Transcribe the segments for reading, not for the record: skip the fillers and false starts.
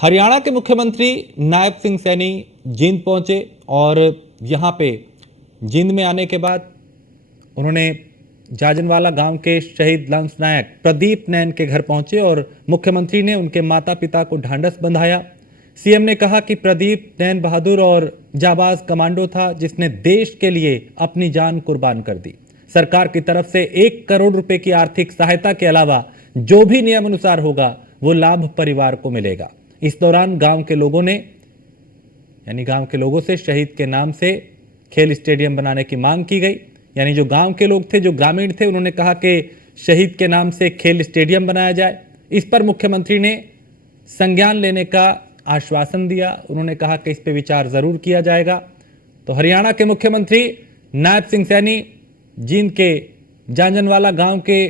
हरियाणा के मुख्यमंत्री नायब सिंह सैनी जींद पहुंचे और यहां पे जींद में आने के बाद उन्होंने जाजनवाला गांव के शहीद लंस नायक प्रदीप नैन के घर पहुंचे और मुख्यमंत्री ने उनके माता पिता को ढांढस बंधाया। सीएम ने कहा कि प्रदीप नैन बहादुर और जाबाज कमांडो था जिसने देश के लिए अपनी जान कुर्बान कर दी। सरकार की तरफ से 1 करोड़ रुपए की आर्थिक सहायता के अलावा जो भी नियमानुसार होगा वो लाभ परिवार को मिलेगा। इस दौरान गांव के लोगों से शहीद के नाम से खेल स्टेडियम बनाने की मांग की गई। यानी जो गांव के लोग थे, जो ग्रामीण थे, उन्होंने कहा कि शहीद के नाम से खेल स्टेडियम बनाया जाए। इस पर मुख्यमंत्री ने संज्ञान लेने का आश्वासन दिया। उन्होंने कहा कि इस पर विचार जरूर किया जाएगा। तो हरियाणा के मुख्यमंत्री नायब सिंह सैनी जींद के जांजनवाला गांव के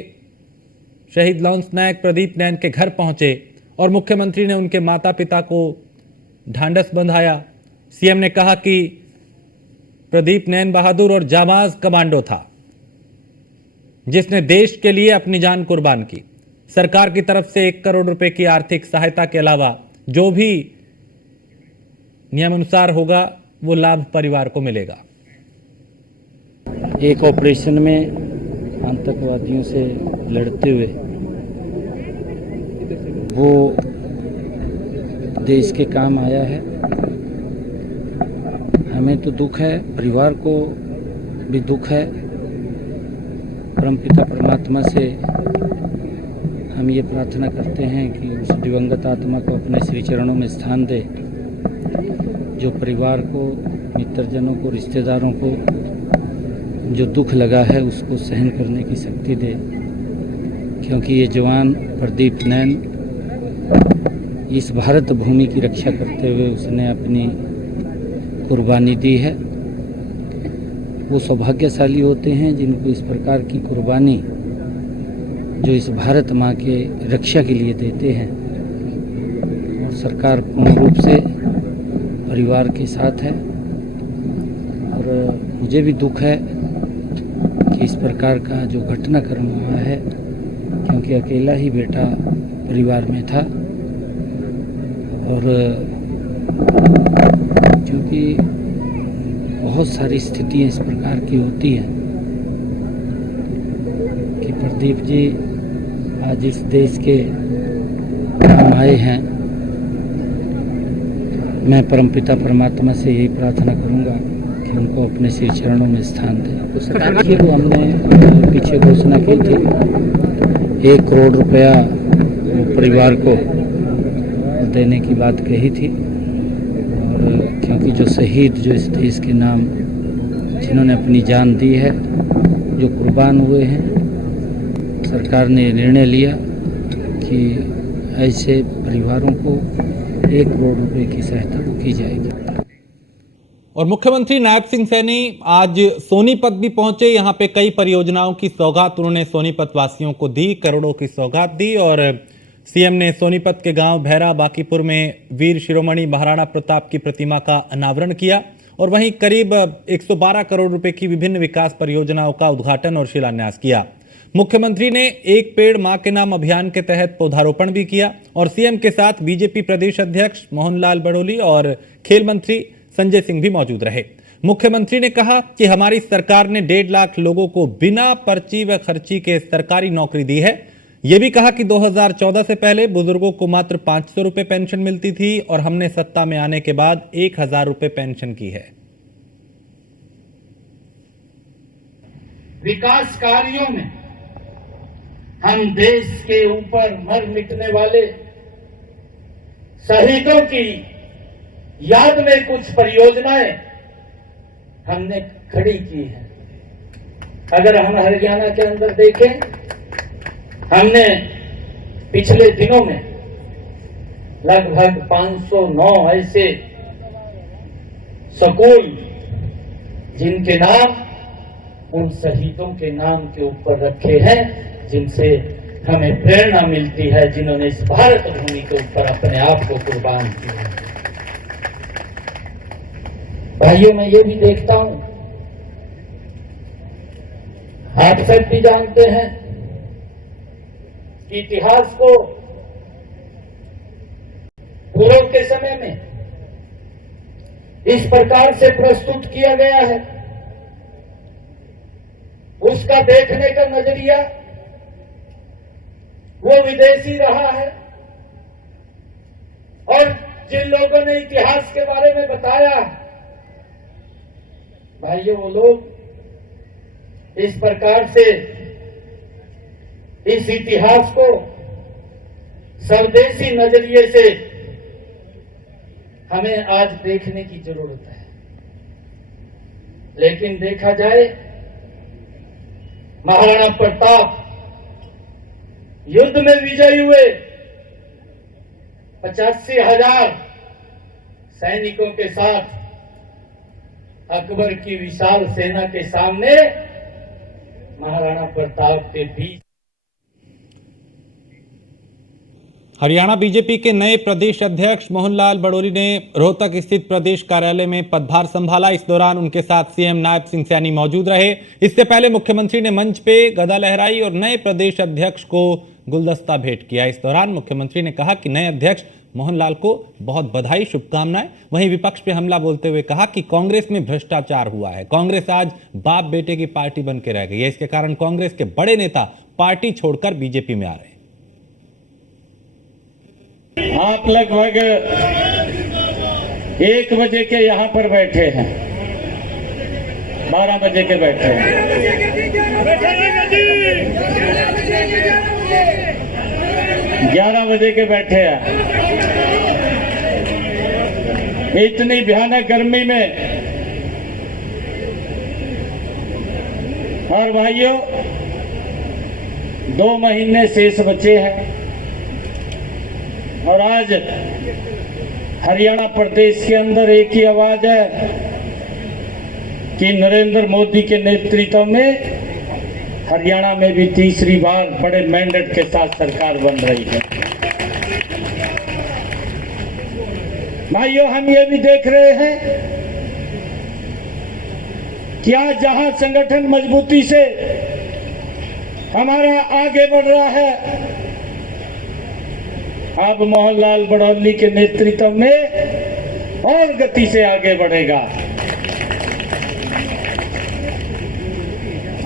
शहीद लंस नायक प्रदीप नैन के घर पहुंचे और मुख्यमंत्री ने उनके माता पिता को ढांढस बंधाया। सीएम ने कहा कि प्रदीप नैन बहादुर और जाबाज कमांडो था जिसने देश के लिए अपनी जान कुर्बान की। सरकार की तरफ से 1 करोड़ रुपए की आर्थिक सहायता के अलावा जो भी नियमानुसार होगा वो लाभ परिवार को मिलेगा। एक ऑपरेशन में आतंकवादियों से लड़ते हुए वो देश के काम आया है। हमें तो दुख है, परिवार को भी दुख है। परमपिता परमात्मा से हम ये प्रार्थना करते हैं कि उस दिवंगत आत्मा को अपने श्री चरणों में स्थान दे। जो परिवार को, मित्रजनों को, रिश्तेदारों को जो दुख लगा है उसको सहन करने की शक्ति दे, क्योंकि ये जवान प्रदीप नैन इस भारत भूमि की रक्षा करते हुए उसने अपनी कुर्बानी दी है। वो सौभाग्यशाली होते हैं जिनको इस प्रकार की कुर्बानी जो इस भारत माँ के रक्षा के लिए देते हैं। और सरकार पूर्ण रूप से परिवार के साथ है। और मुझे भी दुख है कि इस प्रकार का जो घटनाक्रम हुआ है, क्योंकि अकेला ही बेटा परिवार में था। और क्योंकि बहुत सारी स्थितियाँ इस प्रकार की होती हैं कि प्रदीप जी आज इस देश के काम आए हैं। मैं परमपिता परमात्मा से यही प्रार्थना करूंगा कि उनको अपने श्री चरणों में स्थान दें। तो सरकार की वो हमने पीछे घोषणा की थी 1 करोड़ रुपया परिवार को देने की बात कही थी। और क्योंकि जो शहीद जो इस देश के नाम जिन्होंने अपनी जान दी है, जो कुर्बान हुए हैं, सरकार ने निर्णय लिया कि ऐसे परिवारों को 1 करोड़ रुपए की सहायता की जाएगी। और मुख्यमंत्री नायब सिंह सैनी आज सोनीपत भी पहुंचे। यहां पे कई परियोजनाओं की सौगात उन्होंने सोनीपत वासियों को दी, करोड़ों की सौगात दी। और सीएम ने सोनीपत के गांव भैरा बाकीपुर में वीर शिरोमणि महाराणा प्रताप की प्रतिमा का अनावरण किया और वहीं करीब 112 करोड़ रुपए की विभिन्न विकास परियोजनाओं का उद्घाटन और शिलान्यास किया। मुख्यमंत्री ने एक पेड़ मां के नाम अभियान के तहत पौधारोपण भी किया और सीएम के साथ बीजेपी प्रदेश अध्यक्ष मोहनलाल बड़ोली और खेल मंत्री संजय सिंह भी मौजूद रहे। मुख्यमंत्री ने कहा कि हमारी सरकार ने 1.5 लाख लोगों को बिना पर्ची व खर्ची के सरकारी नौकरी दी है। यह भी कहा कि 2014 से पहले बुजुर्गों को मात्र 500 रुपए पेंशन मिलती थी और हमने सत्ता में आने के बाद 1000 रुपए पेंशन की है। विकास कार्यों में हम देश के ऊपर मर मिटने वाले शहीदों की याद में कुछ परियोजनाएं हमने खड़ी की है। अगर हम हरियाणा के अंदर देखें, हमने पिछले दिनों में लगभग 509 ऐसे स्कूल जिनके नाम उन शहीदों के नाम के ऊपर रखे हैं, जिनसे हमें प्रेरणा मिलती है, जिन्होंने इस भारत भूमि के ऊपर अपने आप को कुर्बान किया। भाइयों, मैं ये भी देखता हूं, आप सब भी जानते हैं कि इतिहास को पूरे के समय में इस प्रकार से प्रस्तुत किया गया है, उसका देखने का नजरिया वो विदेशी रहा है। और जिन लोगों ने इतिहास के बारे में बताया, भाइयों, वो लोग इस प्रकार से इस इतिहास को स्वदेशी नजरिए से हमें आज देखने की जरूरत है। लेकिन देखा जाए, महाराणा प्रताप युद्ध में विजयी हुए 85,000 सैनिकों के साथ अकबर की विशाल सेना के सामने महाराणा प्रताप के बीच। हरियाणा बीजेपी के नए प्रदेश अध्यक्ष मोहनलाल बड़ोली ने रोहतक स्थित प्रदेश कार्यालय में पदभार संभाला। इस दौरान उनके साथ सीएम नायब सिंह सैनी मौजूद रहे। इससे पहले मुख्यमंत्री ने मंच पे गदा लहराई और नए प्रदेश अध्यक्ष को गुलदस्ता भेंट किया। इस दौरान मुख्यमंत्री ने कहा कि नए अध्यक्ष मोहनलाल को बहुत बधाई, शुभकामनाएं। वहीं विपक्ष पे हमला बोलते हुए कहा कि कांग्रेस में भ्रष्टाचार हुआ है, कांग्रेस आज बाप बेटे की पार्टी बन के रह गई है। इसके कारण कांग्रेस के बड़े नेता पार्टी छोड़कर बीजेपी में आ रहे हैं। आप लगभग 1 बजे के यहाँ पर बैठे हैं, 12 बजे के बैठे हैं, 11 बजे के बैठे हैं। इतनी भयानक गर्मी में। और भाइयों, 2 महीने शेष बचे हैं और आज हरियाणा प्रदेश के अंदर एक ही आवाज है कि नरेंद्र मोदी के नेतृत्व में हरियाणा में भी तीसरी बार बड़े मैंडेट के साथ सरकार बन रही है। भाइयों, हम ये भी देख रहे हैं कि आज जहां संगठन मजबूती से हमारा आगे बढ़ रहा है, अब मोहनलाल बड़ौली के नेतृत्व में और गति से आगे बढ़ेगा।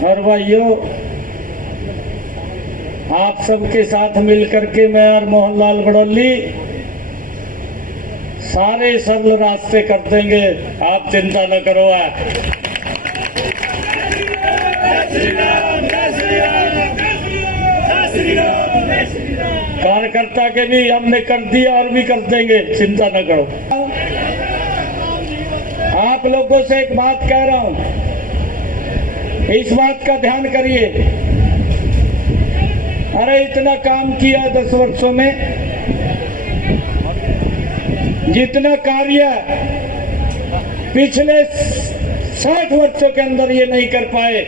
और भाइयों, आप सबके साथ मिलकर के मैं और मोहनलाल बड़ौली सारे सरल रास्ते कर देंगे, आप चिंता न करो। कार्यकर्ता के भी हमने कर दिया और भी कर देंगे, चिंता न करो। आप लोगों से एक बात कह रहा हूं, इस बात का ध्यान करिए। अरे इतना काम किया 10 वर्षों में, जितना कार्य पिछले 60 वर्षों के अंदर ये नहीं कर पाए।